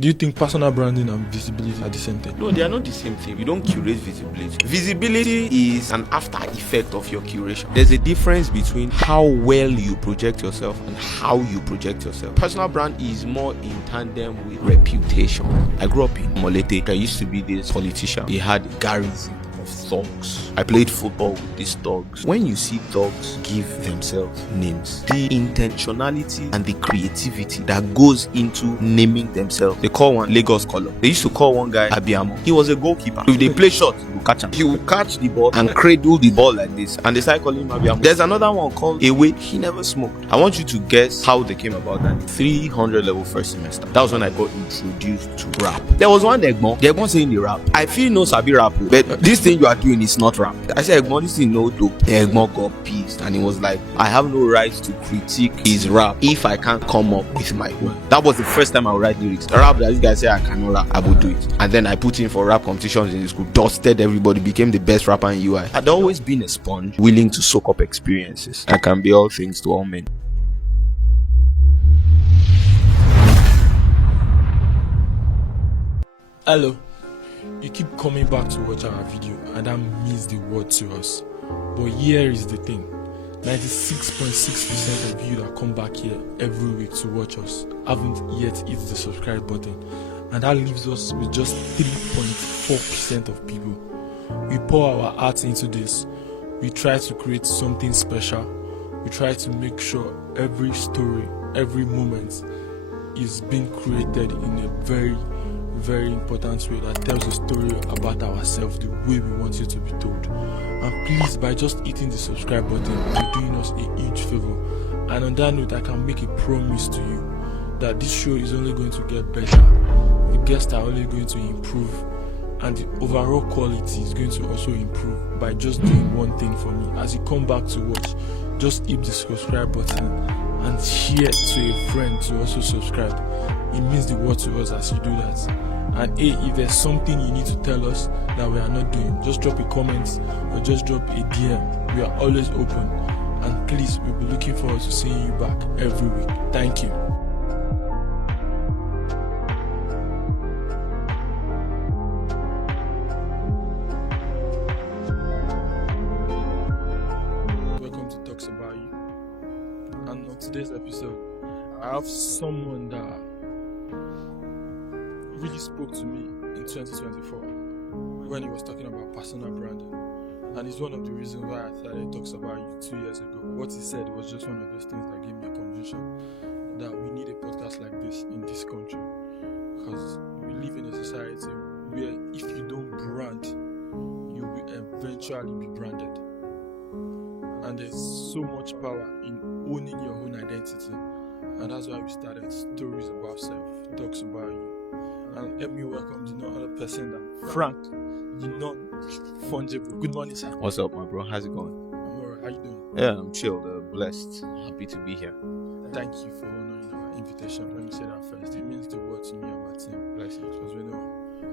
Do you think personal branding and visibility are the same thing? No, they are not the same thing. You don't curate visibility. Visibility is an after effect of your curation. There's a difference between how well you project yourself and how you project yourself. Personal brand is more in tandem with reputation. I grew up in Molete. I used to be this politician. He had a garrison of thugs. I played football with these thugs. When you see thugs give themselves names, the intentionality and the creativity that goes into naming themselves. They call one Lagos Color. They used to call one guy Abiamo. He was a goalkeeper. If they play shot, you catch him. He will catch the ball and cradle the ball like this, and they start calling him Abiamo. There's another one called Ewe. He never smoked. I want you to guess how they came about that. 300 level first semester. That was when I got introduced to rap. There was one Egbon. The Egbon saying the rap. I feel no sabi rap, but this thing you are doing is not rap. I said, Egbon, this thing no dope. The Egbon got pissed, and he was like, I have no right to critique his rap if I can't come up with my own. That was the first time I would write lyrics. The rap that this guy said I cannot rap, I would do it. And then I put in for rap competitions in the school, dusted everybody, became the best rapper in UI. I'd always been a sponge, willing to soak up experiences. I can be all things to all men. Hello. You keep coming back to watch our video, and that means the world to us. But here is the thing. 96.6% of you that come back here every week to watch us haven't yet hit the subscribe button, and that leaves us with just 3.4% of people. We pour our hearts into this. We try to create something special. We try to make sure every story, every moment is being created in a very, very important way that tells a story about ourselves the way we want you to be told. And please, by just hitting the subscribe button, you're doing us a huge favor. And on that note, I can make a promise to you that this show is only going to get better. The guests are only going to improve, and the overall quality is going to also improve by just doing one thing for me. As you come back to watch, just hit the subscribe button and share to a friend to also subscribe. It means the world to us as you do that. And hey, if there's something you need to tell us that we are not doing, just drop a comment or just drop a DM. We are always open, and please, we'll be looking forward to seeing you back every week. Thank you. Welcome to Talks About You. And on today's episode, I have someone that really spoke to me in 2024 when he was talking about personal branding, and it's one of the reasons why I started Talks About You 2 years ago. What he said was just one of those things that gave me a conviction that we need a podcast like this in this country, because we live in a society where if you don't brand, you will eventually be branded, and there's so much power in owning your own identity. And that's why we started Stories About Self, Talks About You. And help me welcome the no other person than Frank, the non-fungible. Good morning, sir. What's up, my bro? How's it going? I'm alright. How you doing? Yeah, I'm chilled, blessed, happy to be here. Thank you for honoring our invitation. Let me say that first. It means the world to me and my team. Blessings, because we know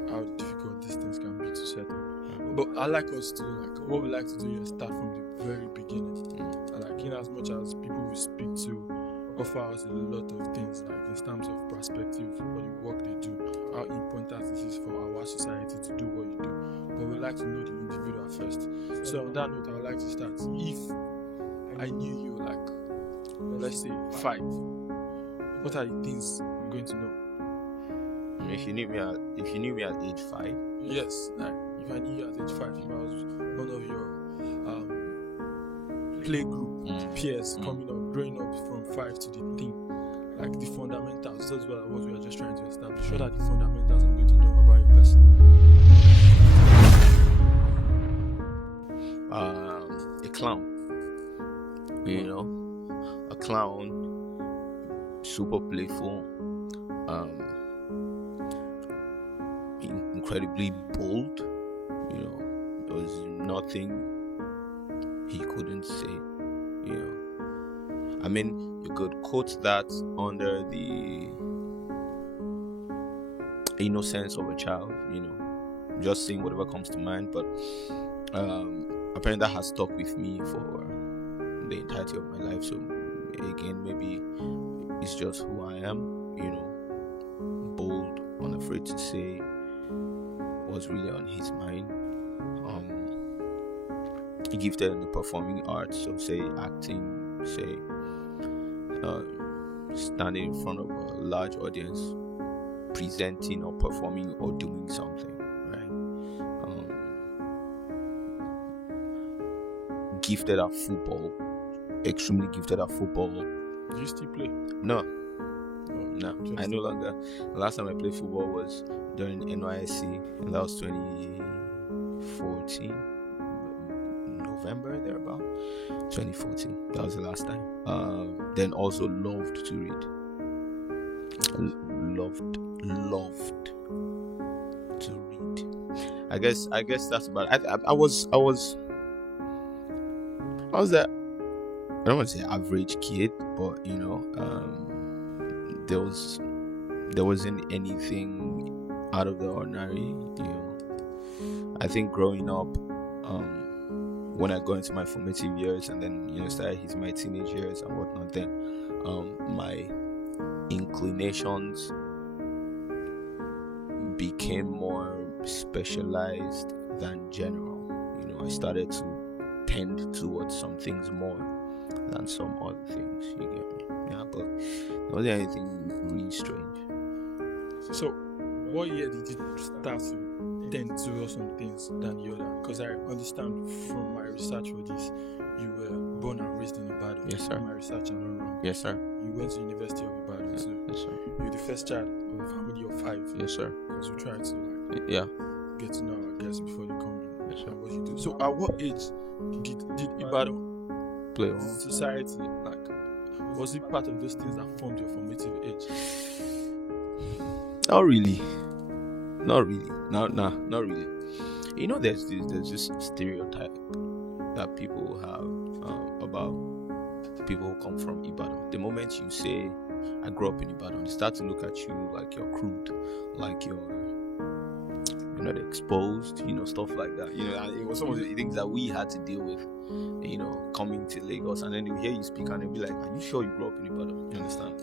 how difficult these things can be to set up. But I like us to, what we like to do is start from the very beginning. And in as much as people we speak to offer us a lot of things, in terms of perspective for the work they do, how important it is for our society to do what you do. But we like to know the individual first. So on that note, I would like to start. If I knew you let's say 5, what are the things I'm going to know? If you knew me at age 5, yes, if I knew you at age 5, if I was one of your playgroup peers coming up, growing up from 5 to the thing, the fundamentals. That's what we are just trying to establish. What are the fundamentals I'm going to know about your person? A clown. A clown, super playful, incredibly bold. There was nothing he couldn't say. I mean, you could quote that under the innocence of a child, just saying whatever comes to mind. But apparently that has stuck with me for the entirety of my life. So again, maybe it's just who I am, bold, afraid to say what's really on his mind. Gifted in the performing arts, so say acting, say standing in front of a large audience, presenting or performing or doing something, right? Gifted at football, extremely gifted at football. Do you still play? No, No. I no longer. The last time I played football was during NYSC, and that was 2014, November thereabout. 2014. That was the last time. Then also loved to read. Loved to read. I guess that's about it. I was that, I don't want to say average kid, but there wasn't anything out of the ordinary. I think growing up, when I got into my formative years and then started hitting my teenage years and whatnot, then my inclinations became more specialized than general. I started to tend towards some things more than some other things. You get me? Yeah, but there wasn't anything really strange. So, what year did you start to tend towards some things than the other? Because I understand from my research for this, you were born and raised in Ibadan. Yes, sir. My research and not wrong. Yes, sir. You went to University of Ibadan, so Yes, sir. you're the first child of a family of 5. Yes, sir. Because we try to Yeah. get to know our guests before they come in. Yes, sir. And what you do. So, at what age did Ibadan Play on. society, was it part of those things that formed your formative age? Not really. Not really. Not really. There's this stereotype that people have about people who come from Ibadan. The moment you say, I grew up in Ibadan, they start to look at you like you're crude, like you're not exposed, stuff like that. It was some of the things that we had to deal with, coming to Lagos, and then they hear you speak and they'll be like, are you sure you grew up in Ibadan? You understand?